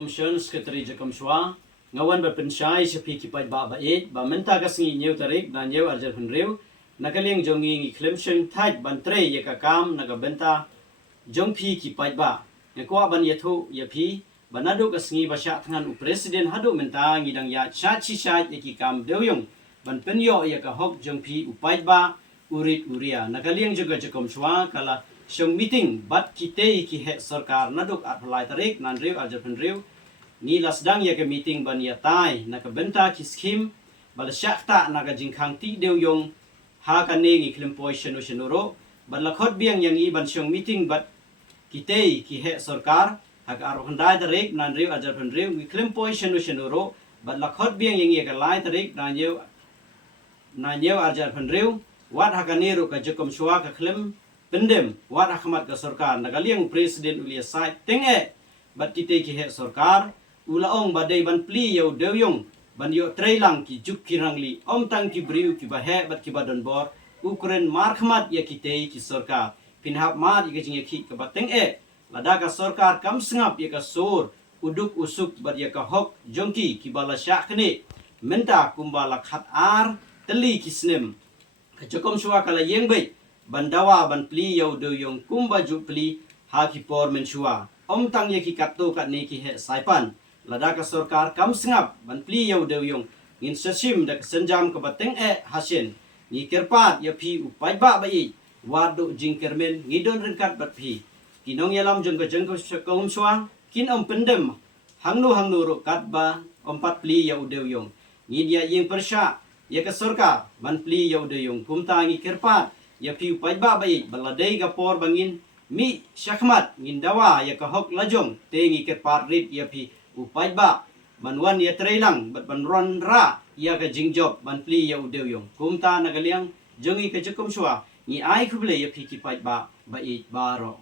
Commission Secretary Jacob Shua, ngawan ba pensay sa pikipay ba bait, ba menta kasngi new tarik na new arjal hunriu, nakaling jongi ngi klemsheng tait ban tre ye kakam nagabenta jong pikipay ba. Ngakwa ban yathu yapi banado kasngi ba sya thangan u president hadu menta ngidang ya chachi sya yaki kam deuyong ban penyo ya ka hok jong pi upay ba urit uria. Nakaling juga Jacob Shua kala Siyong meeting bat kitay ki he sarkar naduk at halay tarik nan riu arjal riu ni lasdang ya ke meeting ban ya tai nakabenta ki skim bala syakta nakajingkang ti deu yung ha kane ngi klempoy shenuro ban lakhot biang yang i ban siyong meeting bat kitay ki he sarkar hag aro handai tarik nan riu arjal riu ngi klempoy shenuro ban lakhot biang yang i kalay tarik nan yeu arjal riu wat hakaniru ka Jacob Shua ka klem pendem wat ahmad ka sarkar nagaliang presiden ulia sai tenge bat kita ki he sarkar ulaong badai ban pli yau deuyong ban yo trailang ki juk kirangli om tang ki briu ki bahe bat ki badon bor ukren markhmat ya kita ki sarkar pinhap mar ya jing ki ka bateng lada ka sarkar kam sngap ya ka sur uduk usuk bat ya ka hok jongki ki bala syakne menta kumbala khat ar teli ki snem ka Jacob Shua kala yeng bai bandawa ban pli yau do yung kumbaju pli haki por menshua om tang ye ki katto kat ne ki he saipan lada ka sarkar kam sngap ban pli yau do yung ngin sashim da senjam ka bateng hasin ni kerpat ya pi upai ba bai wadu jingkermen ngidon renkat bat pi kinong yalam jeng ka kom suang kin om pendem hangnu ro kat ba om pat pli yau do yung ngin ya yeng persya ya ka sarkar ban pli yau do yung kumta ngi kerpat ya piu pai ba bai baladai ga por bangin mi syakmat ngin dawa ya ka hok lajong tengi ke parrit ya pi upai ba manwan ya trailang bat banron ra ya ka jingjob ban pli ya udeu yong kumta nagaliang jongi ka Jacob Shua ni ai khuble ya pi ki pai ba bai baro